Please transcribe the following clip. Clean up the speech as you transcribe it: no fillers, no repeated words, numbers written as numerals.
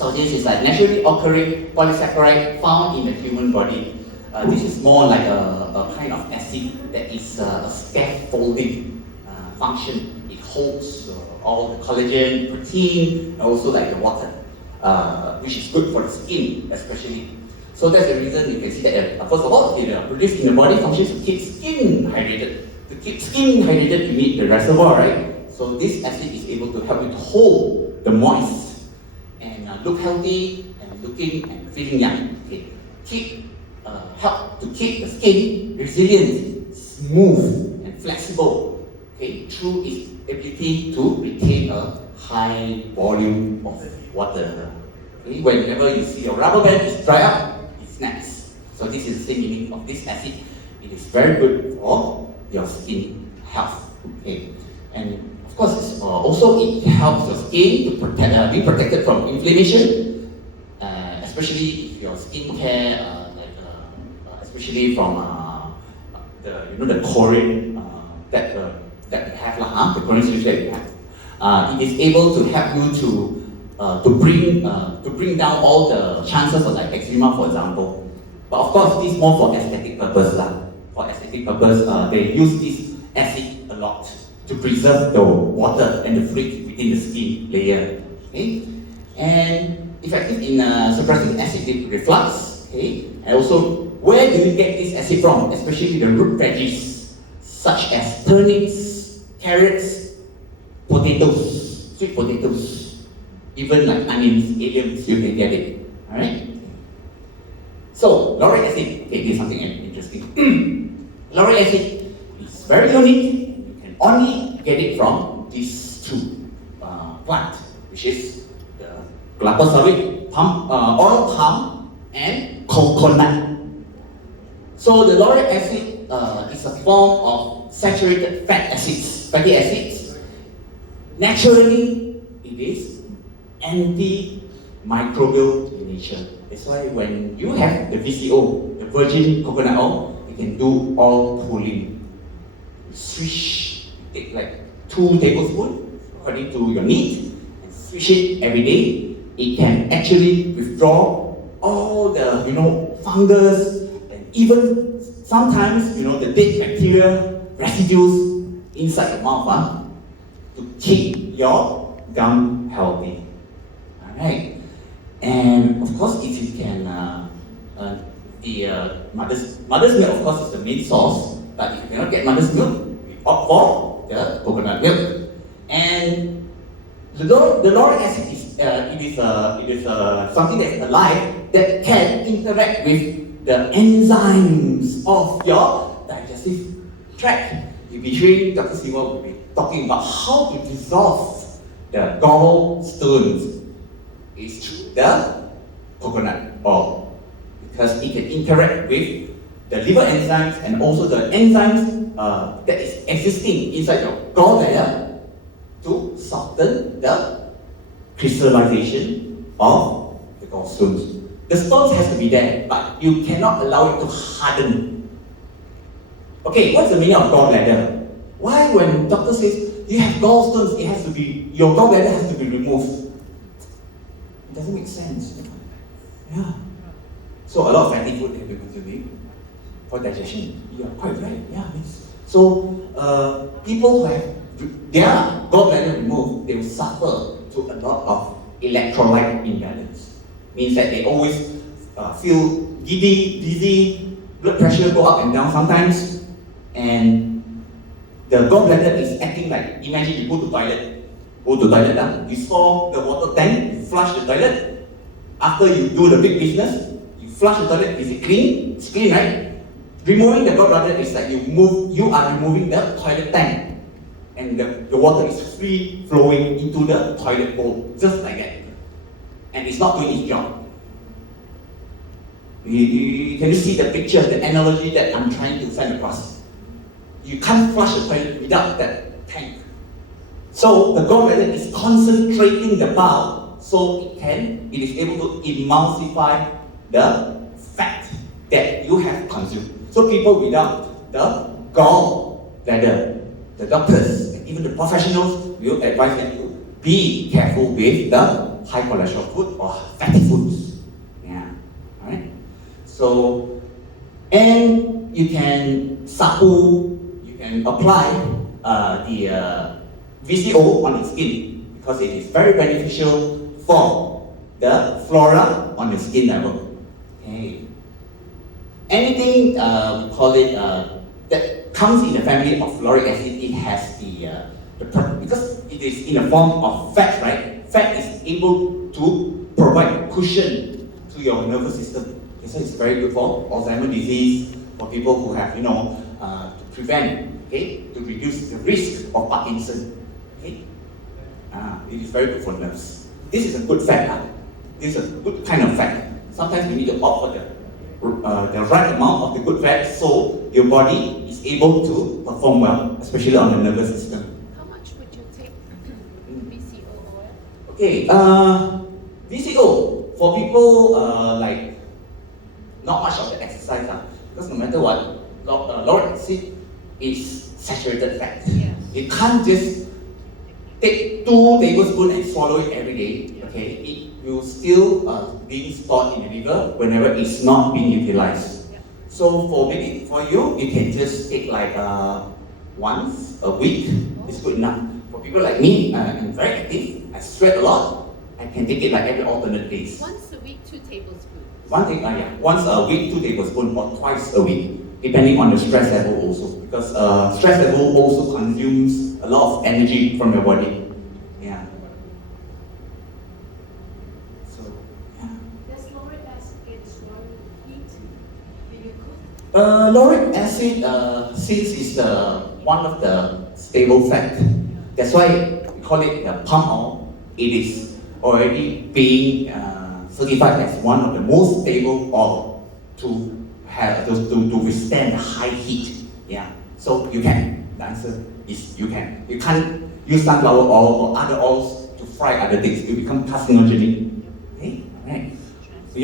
So this is like naturally occurring polysaccharide found in the human body. This is more like a kind of acid that is a scaffolding function. It holds all the collagen, protein, and also like the water, which is good for the skin especially. So that's the reason you can see that first of all, it produced in the body functions to keep skin hydrated. To keep skin hydrated, you need the reservoir, right? So this acid is able to help you to hold the moist and look healthy and looking and feeling young. Okay. Help to keep the skin resilient, smooth, and flexible. Okay, through its ability to retain a high volume of water. Okay, whenever you see your rubber band is dry up, it snaps. So this is the same meaning of this acid. It is very good for your skin health. Okay, and of course, also it helps your skin to be protected from inflammation, especially if your skincare. Especially from the Korean that we have the Korean series that we have. It is able to help you to bring down all the chances of like eczema, for example. But of course, this is more for aesthetic purpose For aesthetic purpose, they use this acid a lot to preserve the water and the fluid within the skin layer. Okay, and effective in suppressing acidic reflux. Okay, and also. Where do you get this acid from? Especially the root veggies, such as turnips, carrots, potatoes, sweet potatoes, even like onions, alliums, you can get it. Alright? So, lauric acid, okay, this is something interesting. Lauric acid is very unique. You can only get it from these two plants, which is the Galapagos oil palm, and coconut. So the lauric acid is a form of saturated fatty acids. Naturally, it is antimicrobial in nature. That's why when you have the VCO, the virgin coconut oil, you can do oil pulling. You swish, take like 2 tablespoons according to your need, and swish it every day. It can actually withdraw all the fungus. Even sometimes, the dead bacteria residues inside the mouth to keep your gum healthy. Alright. And of course, if you can, the mother's milk, of course, is the main source. But if you cannot get mother's milk, we opt for the coconut milk. And the lauric acid is something that is alive that can interact with the enzymes of your digestive tract. You'll be hearing Dr. Siwa will be talking about how to dissolve the gallstones. It's through the coconut oil, because it can interact with the liver enzymes and also the enzymes that is existing inside your gallbladder to soften the crystallization of the gallstones. The stones has to be there, but you cannot allow it to harden. Okay, what's the meaning of gallbladder? Why when doctor says you have gallstones, your gallbladder has to be removed? It doesn't make sense. Yeah. So a lot of fatty food that we're consuming for digestion. You are quite right. Yeah. So people who have their gallbladder removed, they will suffer to a lot of electrolyte imbalance. Means that they always feel giddy, dizzy, blood pressure go up and down sometimes, and the gallbladder is acting like, imagine you go to toilet, you saw the water tank, you flush the toilet. After you do the big business, you flush the toilet, is it clean? It's clean, right? Removing the gallbladder is like you are removing the toilet tank, and the water is free flowing into the toilet bowl, just like that. And it's not doing its job. Can you see the picture, the analogy that I'm trying to send across? You can't flush a toilet without that tank. So the gallbladder is concentrating the bile, so it is able to emulsify the fat that you have consumed. So people without the gallbladder, the doctors, and even the professionals will advise them to be careful with the high cholesterol food or fatty foods. Yeah, all right. So, and you can sapu, you can apply the VCO on the skin because it is very beneficial for the flora on the skin level. Okay. Anything we call it that comes in the family of lauric acid, it has because it is in the form of fat, right? Fat is able to provide cushion to your nervous system. Okay, so it's very good for Alzheimer's disease, for people who have, to prevent, okay, to reduce the risk of Parkinson. Okay, it is very good for nerves. This is a good fat. This is a good kind of fat. Sometimes we need to opt for the right amount of the good fat so your body is able to perform well, especially on the nervous system. How much would you take VCO oil? Okay, VCO for people like not much of the exercise, because no matter what, lauric acid is saturated fat. Yes. You can't just take 2 tablespoons and swallow it every day. Okay, it will still being stored in the liver whenever it's not being utilized. Yeah. So for you, you can just take like once a week. It's good enough. For people like me, I'm very active. I sweat a lot. I can take it like every alternate days. Once a week, 2 tablespoons. Once a week, 2 tablespoons, or twice a week, depending on the stress level also. Because stress level also consumes a lot of energy from your body. Yeah. So, yeah. Does lauric acid get strong heat when you cook? Lauric acid, since it's one of the stable fat, that's why we call it the palm oil. It is already being certified as one of the most stable oil to withstand the high heat. Yeah. So you can. The answer is you can. You can't use sunflower oil or other oils to fry other things. It will become carcinogenic. Okay. All right. So